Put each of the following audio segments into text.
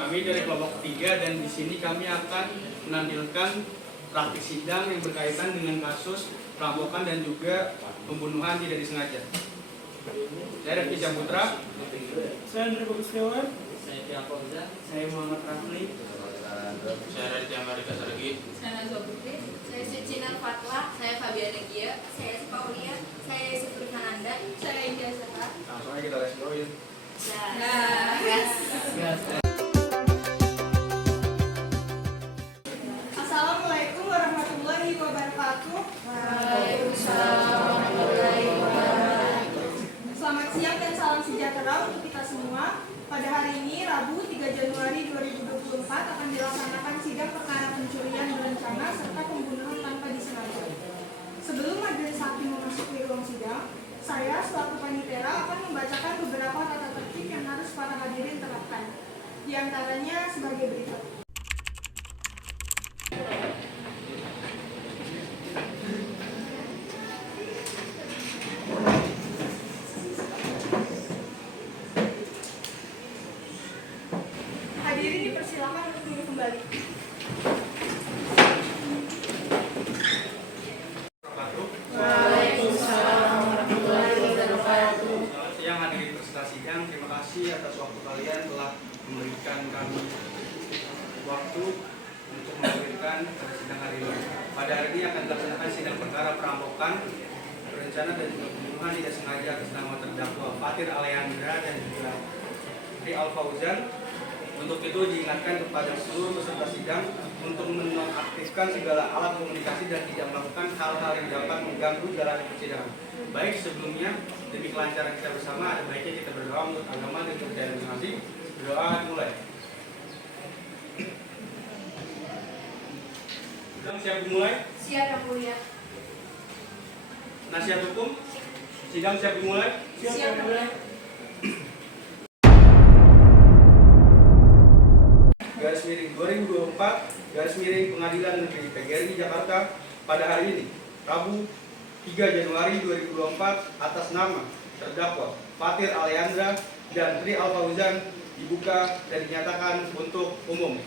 Kami dari kelompok 3 dan di sini kami akan menampilkan praktik sidang yang berkaitan dengan kasus perampokan dan juga pembunuhan tidak disengaja. Saya Rifki Saputra. Saya Andri Bagus Dewan. Saya Pia Fauza. Saya Muhammad Rafli. Saya Raditya Marika Sargi. Saya Nazwa Putri. Saya Cina Fatwa. Saya Fabiana Gia. Saya Paulia. Saya Yusuf Hananda. Saya India Sata. Langsung aja kita les dulu ya. Assalamualaikum warahmatullahi wabarakatuh. Waalaikumsalam warahmatullahi wabarakatuh. Selamat siang dan salam sejahtera untuk kita semua. Pada hari ini, Rabu 3 Januari 2024 akan dilaksanakan sidang perkara pencurian berencana serta pembunuhan tanpa disengaja. Sebelum majelis hakim memasuki ruang sidang, saya selaku panitera akan membacakan beberapa tata tertib yang harus para hadirin terapkan. Di antaranya sebagai berikut. Hadirin dipersilakan untuk duduk kembali. Waalaikumsalam warahmatullahi wabarakatuh. Selamat siang hadirin peserta sidang. Terima kasih atas waktu kalian telah memberikan kami waktu untuk memberikan pada sidang hari ini. Pada hari ini akan dilaksanakan sidang perkara perampokan berencana dan juga pembunuhan tidak sengaja atas nama terdakwa Fatir Aleandra dan juga Tri Alfauzan. Untuk itu diingatkan kepada seluruh peserta sidang untuk menonaktifkan segala alat komunikasi dan tidak melakukan hal-hal yang dapat mengganggu jalannya persidangan. Baik, sebelumnya demi kelancaran kita bersama, ada baiknya kita berdoa untuk agama dan kepercayaan masing-masing. Berdoa mulai. Sidang siap dimulai. Siap yang mulia. Nasihat hukum. Sidang siap dimulai. Siap yang mulia. Garis miring 2024 garis miring Pengadilan Negeri PGRI Jakarta pada hari ini Rabu 3 Januari 2024 atas nama terdakwa Fatir Aleandra dan Tri Alfauzan dibuka dan dinyatakan untuk umum.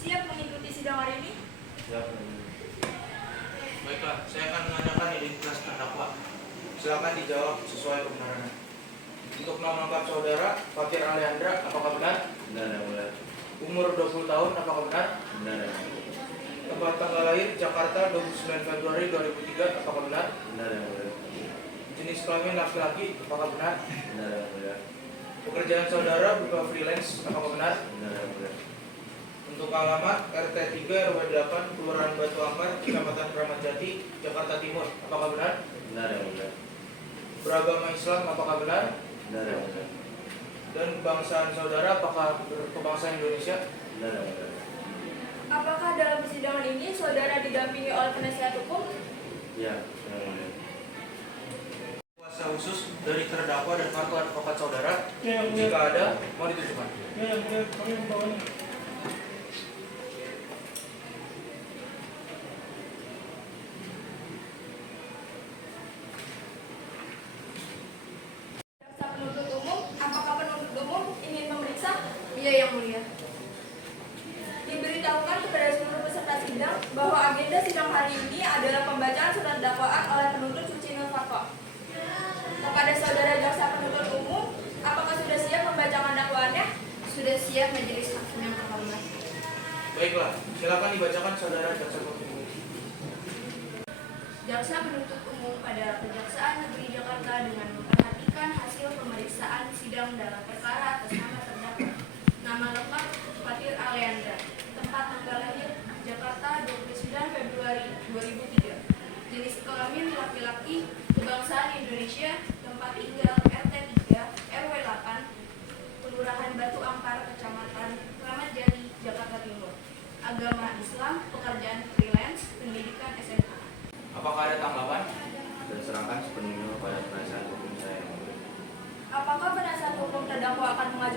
Siap mengikuti sidang hari ini? Baiklah, saya akan menanyakan identitas terdakwa. Silakan dijawab sesuai kebenarannya. Untuk nama lengkap saudara Fatir Aleandra, apakah benar? Benar yang mulia. Umur 20 tahun, apakah benar? Benar yang mulia. Tempat tanggal lahir Jakarta 29 Februari 2003, apakah benar? Benar yang mulia. Jenis kelamin laki-laki, apakah benar? Benar yang mulia. Pekerjaan saudara berupa freelance, apakah benar? Benar yang mulia. Untuk alamat RT 3 RW 8 Kelurahan Batu Ampar, Kecamatan Kramat Jati, Jakarta Timur, apakah benar? Benar yang mulia. Beragama Islam, apakah benar? Benar yang mulia. Dan kebangsaan saudara apakah berkebangsaan Indonesia? Benar yang mulia. Apakah dalam persidangan ini saudara didampingi oleh penasihat hukum? Ya, yang mulia. Kuasa khusus dari terdakwa dan kartu advokat saudara, Ya, yang mulia. jika ada, mau ditunjukkan. Ya, yang mulia. Kami membawanya. Jaksa penuntut umum, apakah penuntut umum ingin memeriksa? Iya yang mulia. Diberitahukan kepada seluruh peserta sidang bahwa agenda sidang hari ini adalah pembacaan surat dakwaan oleh penuntut Suci Nur Fatwa. Kepada saudara jaksa penuntut umum, apakah sudah siap membacakan dakwaannya? Sudah siap majelis hakim yang terhormat. Baiklah, silakan dibacakan saudara jaksa penuntut umum. Jaksa penuntut umum pada Kejaksaan Negeri Jakarta dengan memperhatikan hasil pemeriksaan sidang dalam perkara atas nama terdakwa. Nama lengkap Fatir Aleandra. Tempat tanggal lahir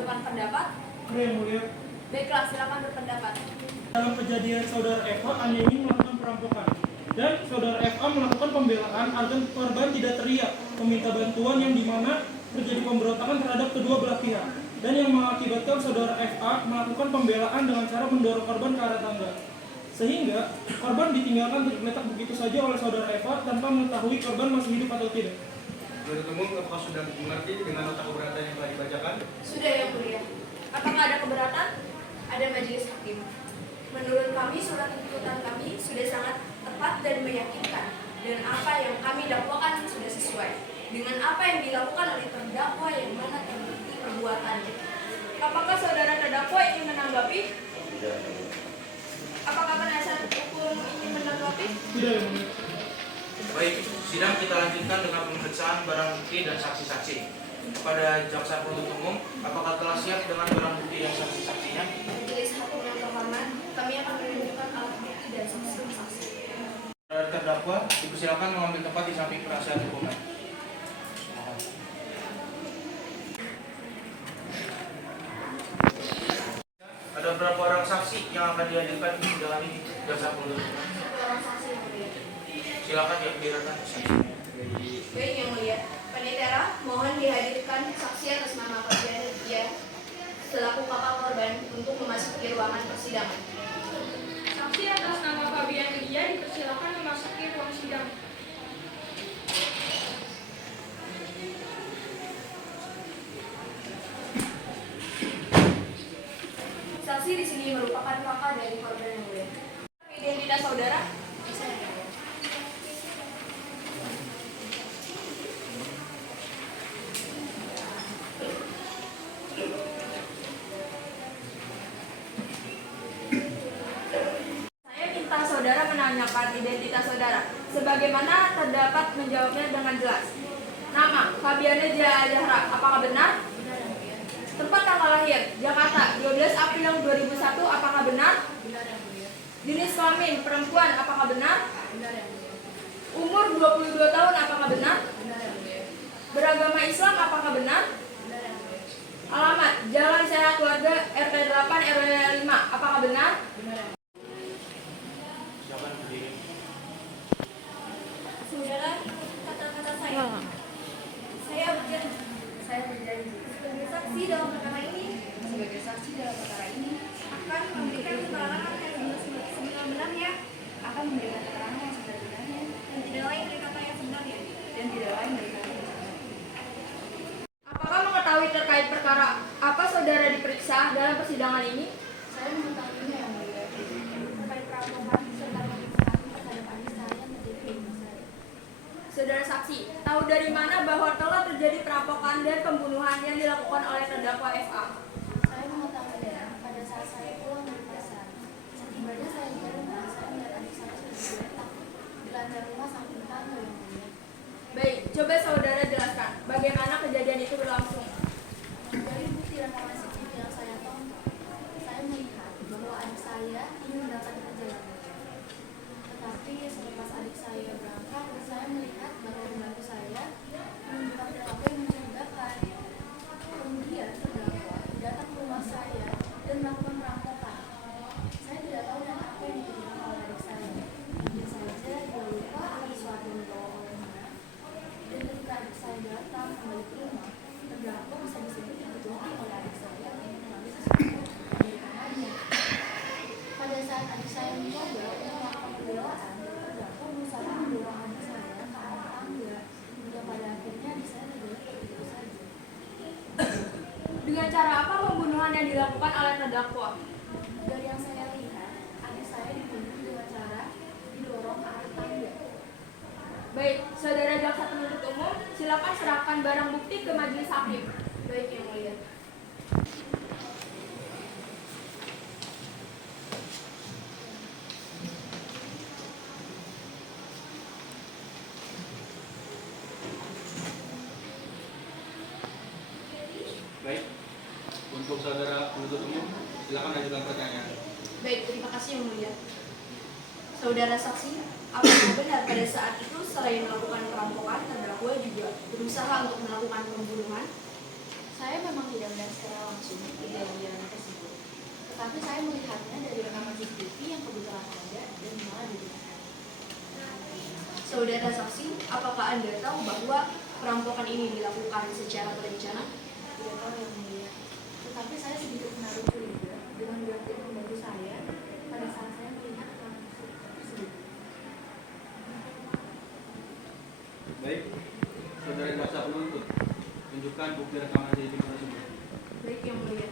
menentukan pendapat? Ada yang mulia. Baiklah, silakan berpendapat. Dalam kejadian saudara Eva, Anda ingin melakukan perampokan. Dan saudara FA melakukan pembelaan agar korban tidak teriak, meminta bantuan yang dimana terjadi pemberontakan terhadap kedua belah pihak. Dan yang mengakibatkan saudara FA melakukan pembelaan dengan cara mendorong korban ke arah tangga. Sehingga korban ditinggalkan tergeletak begitu saja oleh saudara Eva tanpa mengetahui korban masih hidup atau tidak. Penuntut umum, apakah sudah mengerti dengan nota keberatan yang telah dibacakan? Sudah, Yang Mulia. Apakah ada keberatan? Ada majelis hakim. Menurut kami, surat tuntutan kami sudah sangat tepat dan meyakinkan. Dan apa yang kami dakwakan sudah sesuai dengan apa yang dilakukan oleh terdakwa yang mana terbukti perbuatannya. Apakah saudara terdakwa ingin menanggapi? Tidak, Yang mulia. Apakah penasihat hukum ingin menanggapi? Tidak, Yang mulia. Baik, sidang kita lanjutkan dengan pemeriksaan barang bukti dan saksi-saksi. Kepada jaksa penuntut umum, apakah telah siap dengan barang bukti dan saksi-saksinya? Majelis hakim yang terhormat, kami akan menunjukkan alat bukti dan saksi-saksi. Saudara terdakwa, dipersilakan mengambil tempat di samping penasihat hukum. Ada berapa orang saksi yang akan dihadirkan di sidang ini, jaksa penuntut umum? Orang saksi yang mulia. Silakan dihadirkan saksinya. Baik, Yang Mulia. Penitera, mohon dihadirkan saksi atas nama Fabian dia selaku kakak korban untuk memasuki ruangan persidangan. Saksi atas nama Fabian Lydia dipersilakan memasuki ruang sidang. Saksi di sini merupakan kakak dari korban yang mulia. Identitas saudara? Bisa ya, Yang Mulia? Saya minta saudara menanyakan identitas saudara, sebagaimana terdapat menjawabnya dengan jelas. Nama, Fabiana Zahra, apakah benar? Benar, Yang Mulia. Tempat tanggal lahir, Jakarta, 12 April 2001, apakah benar? Benar, Yang Mulia. Jenis kelamin, perempuan, apakah benar? Benar, Yang Mulia. Umur 22 tahun, apakah benar? Benar, Yang Mulia. Beragama Islam, apakah benar? Benar, Yang Mulia. Alamat, Jalan Sehat Keluarga, RT 8 RW 5, apakah benar? Benar, Yang Mulia. Silakan berdiri. Saudara, kata-kata saya. Saya berjanji sebagai saksi dalam perkara ini akan memberikan keterangan yang sebenar-benarnya, akan memberikan keterangan yang sebenar-benarnya dan tidak lain dari kata yang sebenarnya. Apakah mengetahui terkait perkara apa saudara diperiksa dalam persidangan ini? Saya mengetahuinya, Yang Mulia, terkait perampokan serta pemeriksaan terhadap adik saya yang menjadi ibu saya. Saudara saksi, tahu dari mana bahwa telah terjadi perampokan dan pembunuhan yang dilakukan oleh terdakwa FA? Saya mengetahuinya pada saat saya pulang dari pasar. Setibanya saya di rumah, saya melihat adik saya sudah tergeletak di lantai rumah samping tangga, Yang Mulia. Baik, coba saudara jelaskan bagaimana kejadian itu berlangsung. Dari bukti rekaman CCTV yang saya tonton, saya melihat bahwa adik saya ingin berangkat kerja, Yang Mulia. Tetapi selepas adik saya berangkat, saya melihat bahwa pembantu saya menunjukkan perilaku yang mencurigakan. Kemudian terdakwa datang ke rumah saya dan melakukan perampokan. Saya tidak tahu dan apa yang ditujukan oleh adik saya. Mungkin saja dia lupa ada sesuatu yang dibawa olehnya. Dan ketika adik saya datang kembali ke rumah, terdakwa bisa disebut dituduki oleh adik saya untuk mengambil sesuatu dari kamarnya. Pada saat adik saya mencoba untuk melakukan pembelaan, terdakwa berusaha mendorong adik saya ke arah tangga hingga pada akhirnya adik saya tergeletak begitu saja. Dengan cara apa pembunuhan yang dilakukan oleh terdakwa? Dari yang saya lihat, adik saya dibunuh dengan cara didorong ke arah tangga. Baik, saudara jaksa penuntut umum, silakan serahkan barang bukti ke majelis hakim. Baik, Yang Mulia. Baik, untuk saudara penuntut umum, silakan ajukan pertanyaan. Baik, terima kasih Yang Mulia. Saudara saksi, apakah benar pada saat itu selain melakukan perampokan, terdakwa juga berusaha untuk melakukan pembunuhan? Saya memang tidak melihat secara langsung, Tetapi saya melihatnya dari rekaman CCTV yang kebetulan ada dan malah dibenarkan. Saudara saksi, apakah Anda tahu bahwa perampokan ini dilakukan secara berencana? Tidak tahu yang mulia. Tetapi saya sedikit menaruh curiga dengan gerak pembantu saya pada saat saya melihat rekaman tersebut. Baik, saudara jaksa penuntut, tunjukkan bukti rekaman CCTV tersebut. Baik, yang mulia.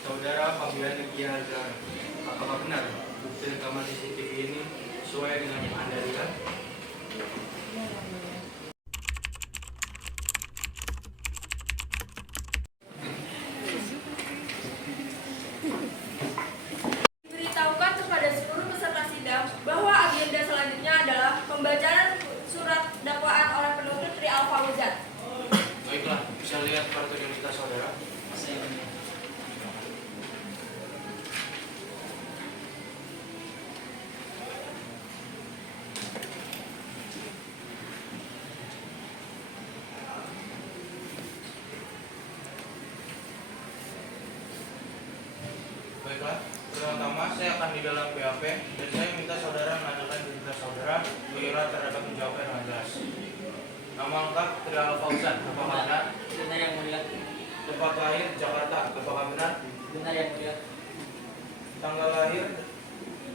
Saudara Fabian Gia Azhar, apakah benar bukti rekaman CCTV ini sesuai dengan yang Anda lihat? Beritahukan kepada seluruh peserta sidang bahwa agenda selanjutnya adalah pembacaan surat dakwaan oleh penuntut Tri Alfauzan. Baiklah, bisa lihat kartu identitas saudara. Baiklah, pertama saya akan di dalam BAP dan saya minta saudara menandakan identitas saudara mengira terhadap menjawabnya dengan jelas. Nama lengkap Tri Alfauzan, apakah benar? Benar yang mulia. Tempat lahir Jakarta, apakah benar? Benar yang mulia. Tanggal lahir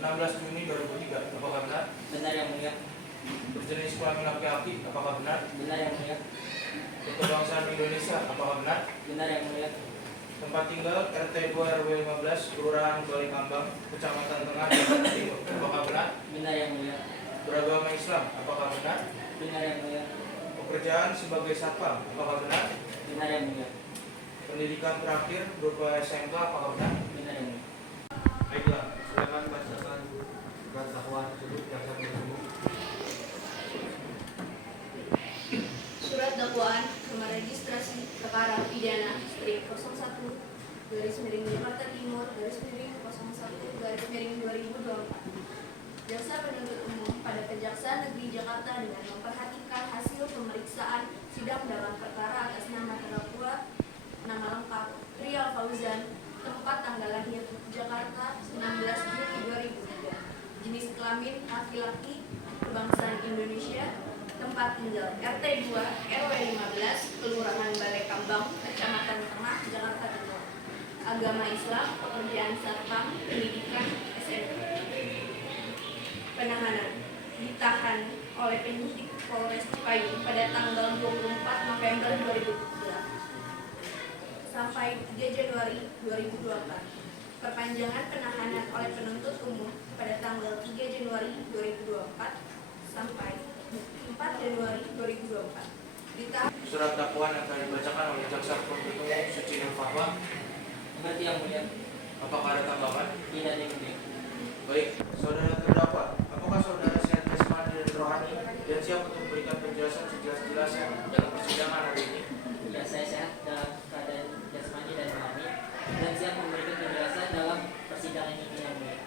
16 Juni 2003, apakah benar? Benar yang mulia. Berjenis kelamin laki-laki, apakah benar? Benar yang mulia. Kebangsaan Indonesia, apakah benar? Benar yang mulia. Tempat tinggal RT 2 RW 15, Kelurahan Balikambang, Kecamatan Tengah, Jakarta Timur, apakah benar? Benar yang mulia. Beragama Islam, apakah benar? Benar yang mulia. Pekerjaan sebagai satpam, apakah benar? Benar yang mulia. Pendidikan terakhir berupa SMK, apakah benar? Benar yang mulia. Baiklah, silakan bacakan surat dakwaan tersebut jaksa penuntut umum. Surat dakwaan nomor registrasi perkara pidana strip 01 garis miring Jakarta Timur garis miring 01 garis miring 2024. Jaksa penuntut umum pada Kejaksaan Negeri Jakarta dengan memperhatikan hasil pemeriksaan sidang dalam perkara atas nama terdakwa nama lengkap Tri Alfauzan, tempat tanggal lahir Jakarta 19 Juni 2003, jenis kelamin laki-laki, kebangsaan Indonesia, tempat tinggal RT 2 RW 15 Kelurahan Balikambang, agama Islam, pekerjaan satpam, pendidikan, SMP. Penahanan ditahan oleh penyidik Polres Payung pada tanggal 24 November 2012 sampai 3 Januari 2024. Perpanjangan penahanan oleh penuntut umum pada tanggal 3 Januari 2024 sampai 4 Januari 2024. Ditahan Surat dakwaan yang telah dibacakan oleh jaksa penuntut umum Suci Nur Fatwa. Mengerti yang mulia? Apakah ada tanggapan? Tidak yang mulia. Baik, saudara terdakwa, apakah saudara sehat jasmani dan rohani dan siap untuk memberikan penjelasan sejelas-jelasnya dalam persidangan hari ini? Ya, saya sehat dalam keadaan jasmani dan rohani dan siap memberikan penjelasan dalam persidangan ini yang mulia.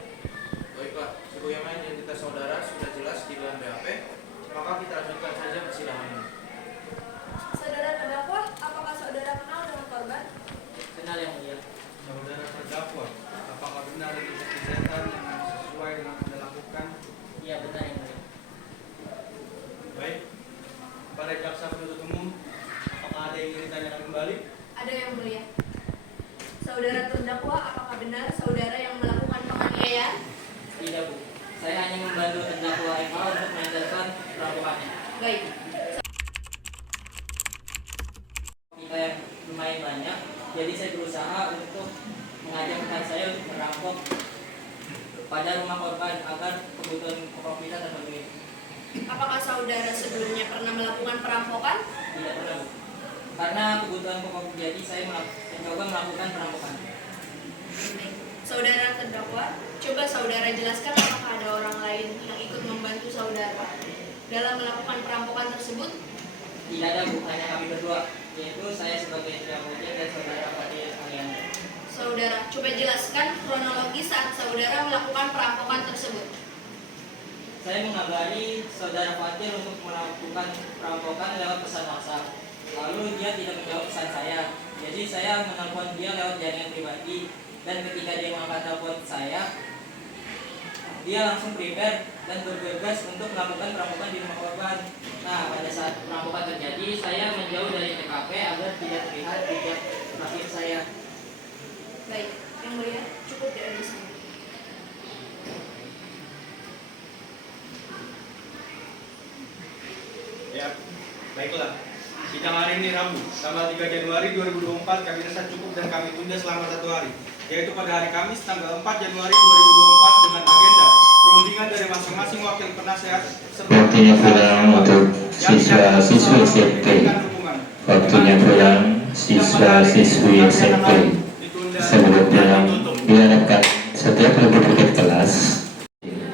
Baik Pak, sebagaimana identitas saudara sudah jelas di dalam BAP, maka kita lanjutkan saja persidangan ini. Saudara terdakwa, apakah saudara kenal dengan korban? Kenal yang mulia. Saudara terdakwa, apakah benar ini kejahatan yang sesuai dengan yang Anda lakukan? Iya, benar yang mulia. Baik, pada jaksa penuntut umum, apakah ada yang ingin ditanyakan kembali? Ada yang mulia. Saudara terdakwa, apakah benar saudara yang melakukan penganiayaan? Tidak, Bu. Saya hanya membantu terdakwa FA untuk melancarkan perampokannya. Baik. Kita yang lumayan banyak, jadi saya berusaha untuk mengajak rekan saya untuk merampok pada rumah korban agar kebutuhan pokok kita terpenuhi. Apakah saudara sebelumnya pernah melakukan perampokan? Tidak pernah, Bu. Karena kebutuhan pokok jadi saya mencoba melakukan perampokan. Saudara terdakwa, coba saudara jelaskan apakah ada orang lain yang ikut membantu saudara dalam melakukan perampokan tersebut? Tidak ada, Bu, hanya kami berdua, yaitu saya sebagai Jamujan dan saudara Fadil Alianda. Saudara, coba jelaskan kronologi saat saudara melakukan perampokan tersebut. Saya mengabari saudara Fadil untuk melakukan perampokan lewat pesan WhatsApp. Lalu dia tidak menjawab pesan saya, jadi saya menelpon dia lewat jaringan pribadi. Dan ketika dia mengangkat telepon saya, dia langsung prepare dan bergegas untuk melakukan perampokan di rumah korban. Nah, pada saat perampokan terjadi, saya menjauh dari TKP agar tidak terlihat jejak kaki saya. Baik, yang mulia, cukup di sini. Ya, baiklah. Sidang hari ini Rabu, tanggal 3 Januari 2024 kami rasa cukup dan kami tunda selama 1 hari, yaitu pada hari Kamis tanggal 4 Januari 2024 dengan agenda perundingan dari masing-masing wakil penasehat serta Waktunya pulang untuk siswa-siswi SMP. Waktunya pulang siswa-siswi SMP. Sebelum pulang, diharapkan setiap lebih kelas.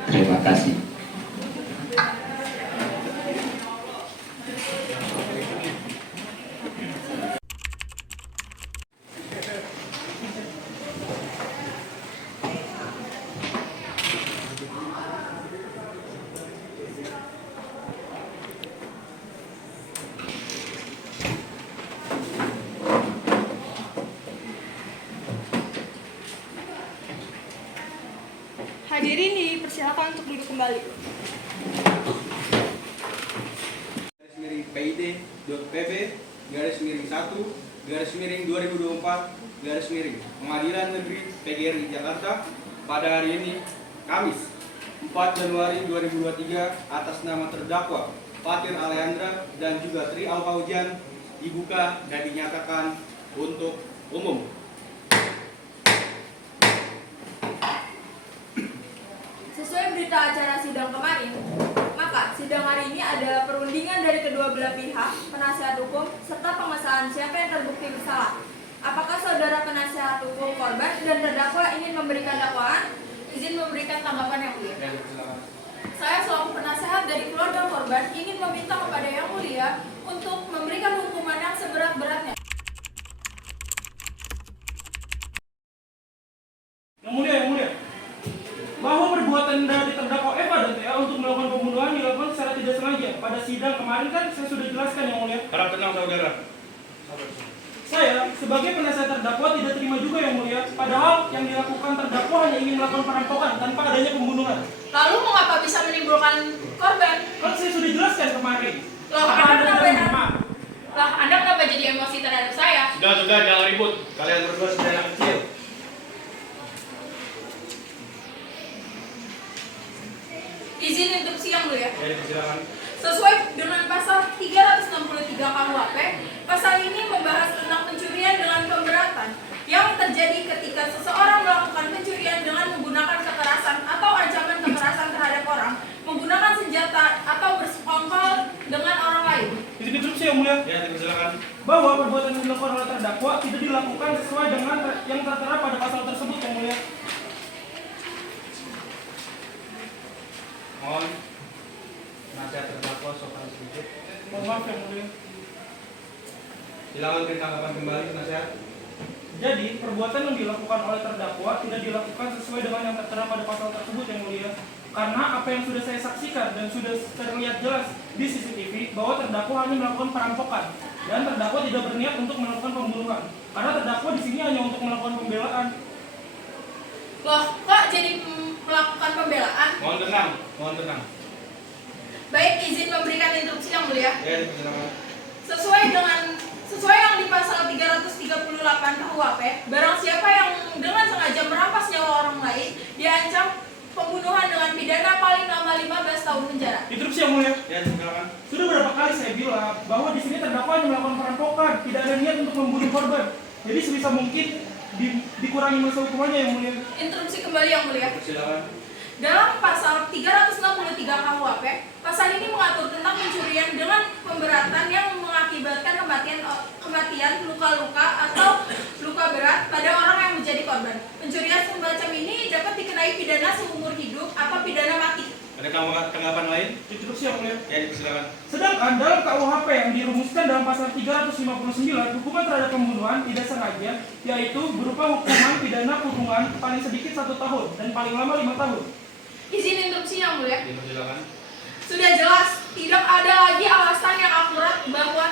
Terima kasih. Hadirin dipersilakan untuk duduk kembali. garis miring PID.PB garis miring 1 garis miring 2024 garis miring Pengadilan Negeri PGRI Jakarta pada hari ini Kamis 4 Januari 2023 atas nama terdakwa Fatir Alianda dan juga Tri Alfauzian dibuka dan dinyatakan untuk umum. Sesuai berita acara sidang kemarin, maka sidang hari ini ada perundingan dari kedua belah pihak, penasihat hukum, serta pengesahan siapa yang terbukti bersalah. Apakah saudara penasihat hukum korban dan terdakwa ingin memberikan dakwaan? Izin memberikan tanggapan yang mulia. Saya selaku penasehat dari keluarga korban ingin meminta kepada Yang Mulia untuk memberikan hukuman yang seberat-beratnya. Yang mulia, bahwa perbuatan dari terdakwa Eva dan TA untuk melakukan pembunuhan dilakukan secara tidak sengaja. Pada sidang kemarin kan saya sudah jelaskan, Yang Mulia. Harap tenang saudara. Saya sebagai penasihat terdakwa tidak terima juga, Yang Mulia. Padahal yang dilakukan terdakwa hanya ingin melakukan perampokan tanpa adanya pembunuhan. Lalu mengapa bisa menimbulkan korban? Kan saya sudah jelaskan kemarin. Loh, Apa Anda Anda kenapa tidak ya? memaham? Lah, Anda kenapa jadi emosi terhadap saya? Sudah jangan ribut. Kalian berdua sudah anak kecil. Ya, silakan. Sesuai dengan pasal 363 KUHP, pasal ini membahas tentang pencurian dengan pemberatan yang terjadi ketika seseorang melakukan pencurian dengan menggunakan kekerasan atau ancaman kekerasan terhadap orang, menggunakan senjata atau bersekongkol dengan orang lain. Izin interupsi yang mulia. Ya, silakan. Bahwa perbuatan yang dilakukan oleh terdakwa tidak dilakukan sesuai dengan yang tertera pada pasal tersebut yang mulia. Mohon nasihat terdakwa sopan sedikit. Mohon maaf yang mulia. Silakan ditanggapan kembali nasihat. Jadi, perbuatan yang dilakukan oleh terdakwa tidak dilakukan sesuai dengan yang tertera pada pasal tersebut yang mulia. Karena apa yang sudah saya saksikan dan sudah terlihat jelas di CCTV bahwa terdakwa hanya melakukan perampokan dan terdakwa tidak berniat untuk melakukan pembunuhan. Karena terdakwa di sini hanya untuk melakukan pembelaan. Loh, kok jadi melakukan pembelaan? Mohon tenang, mohon tenang. Baik, izin memberikan instruksi yang mulia. Ya, silakan. Sesuai yang di pasal 338 KUHP, barang siapa yang dengan sengaja merampas nyawa orang lain diancam pembunuhan dengan pidana paling lama 15 tahun penjara. Interupsi yang mulia. Ya, silakan. Sudah berapa kali saya bilang bahwa di sini terdakwa hanya melakukan perampokan, tidak ada niat untuk membunuh korban. Jadi sebisa mungkin dikurangi masa hukumannya yang mulia. Interupsi kembali yang mulia. Silakan. Dalam pasal 363 KUHP, pasal ini mengatur tentang pencurian dengan pemberatan yang mengakibatkan kematian, luka-luka atau luka berat pada orang yang menjadi korban. Pencurian semacam ini dapat dikenai pidana seumur hidup atau pidana mati. Ada tanggapan lain? Interupsi yang mulia. Ya, silakan. Sedangkan dalam KUHP yang dirumuskan dalam pasal 359, hukuman terhadap pembunuhan tidak sengaja, yaitu berupa hukuman pidana kurungan paling sedikit 1 tahun dan paling lama 5 tahun. Izin interupsi yang mulia. Ya, silakan. Sudah jelas, tidak ada lagi alasan yang akurat bahwa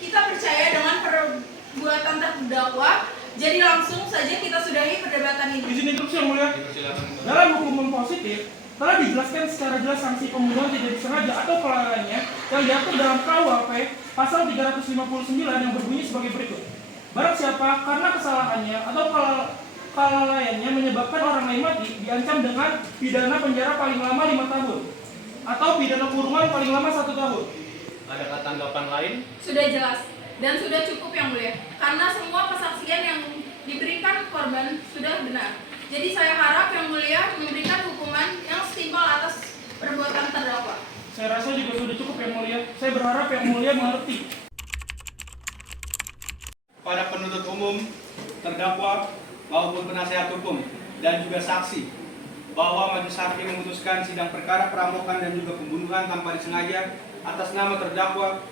kita percaya dengan perbuatan terdakwa. Jadi langsung saja kita sudahi perdebatan ini. Izin interupsi yang mulia. Ya, silakan. Dalam hukuman positif, telah dijelaskan secara jelas sanksi pembunuhan tidak disengaja atau kelalaiannya yang diatur dalam KUHP pasal 359 yang berbunyi sebagai berikut. Barang siapa karena kesalahannya atau kelalaiannya menyebabkan orang lain mati diancam dengan pidana penjara paling lama 5 tahun atau pidana kurungan paling lama 1 tahun. Adakah tanggapan lain? Sudah jelas dan sudah cukup yang mulia. Karena semua kesaksian yang diberikan korban sudah benar. Jadi saya harap yang mulia memberikan hukuman yang setimpal atas perbuatan terdakwa. Saya rasa juga sudah cukup yang mulia. Saya berharap yang mulia mengerti. Pada penuntut umum, terdakwa maupun penasihat hukum dan juga saksi bahwa majelis hakim memutuskan sidang perkara perampokan dan juga pembunuhan tanpa disengaja atas nama terdakwa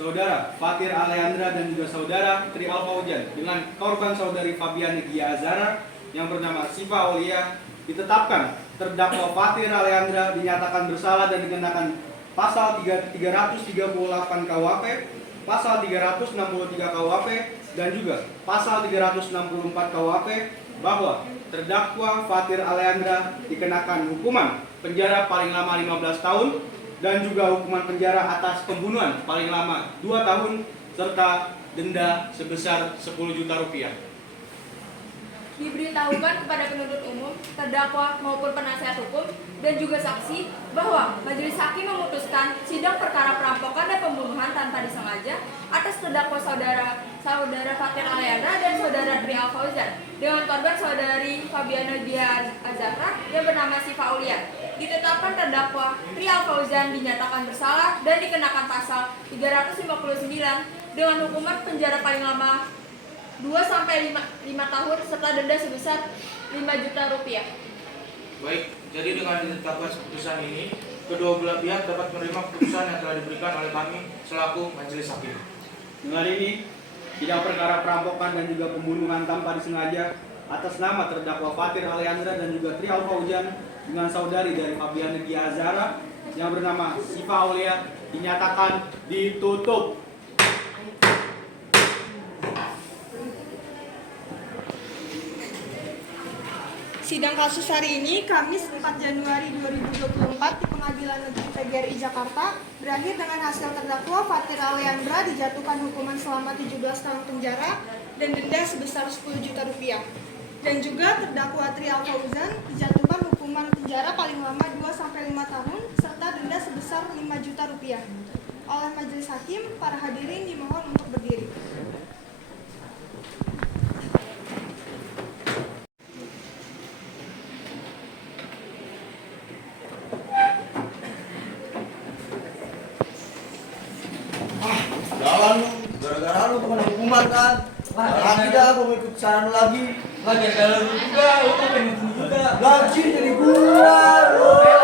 Saudara Fatir Alejandra dan juga Saudara Tri Alfaujan dengan korban Saudari Fabiana Gia Azhara yang bernama Siva Aulia, ditetapkan terdakwa Fatir Alejandra dinyatakan bersalah dan dikenakan pasal 338 KUHP, pasal 363 KUHP, dan juga pasal 364 KUHP bahwa terdakwa Fatir Alejandra dikenakan hukuman penjara paling lama 15 tahun dan juga hukuman penjara atas pembunuhan paling lama 2 tahun serta denda sebesar 10 juta rupiah. Diberitahukan kepada penuntut umum, terdakwa maupun penasihat hukum dan juga saksi bahwa majelis hakim memutuskan sidang perkara perampokan dan pembunuhan tanpa disengaja atas terdakwa saudara Fatir Alejandra dan saudara Tri Alfauzan dengan korban saudari Fabiana Gia Azhara yang bernama Siva Aulia. Ditetapkan terdakwa Tri Alfauzan dinyatakan bersalah dan dikenakan pasal 359 dengan hukuman penjara paling lama 2-5 tahun serta denda sebesar 5 juta rupiah. Baik, jadi dengan ditetapkan keputusan ini, kedua belah pihak dapat menerima keputusan yang telah diberikan oleh kami selaku majelis hakim. Dengan ini, sidang perkara perampokan dan juga pembunuhan tanpa disengaja atas nama terdakwa Fatir Alejandra dan juga Tri Alfaujan dengan saudari dari Fabiana Gia Azhara yang bernama Siva Aulia dinyatakan ditutup. Sidang kasus hari ini, Kamis 4 Januari 2024 di Pengadilan Negeri PGRI Jakarta berakhir dengan hasil terdakwa Fatir Alejandra dijatuhkan hukuman selama 17 tahun penjara dan denda sebesar 10 juta rupiah. Dan juga terdakwa Tri Alfauzan dijatuhkan hukuman penjara paling lama 2-5 tahun serta serta denda sebesar 5 juta rupiah. Oleh majelis hakim, para hadirin dimohon untuk berdiri. Jangan lu, gara-gara lu kena hukuman kan? Lagi dah, gue mau ikut saran lu lagi. Lagi ada lu juga, lu kan pengen juga. Lagi jadi gua, lu.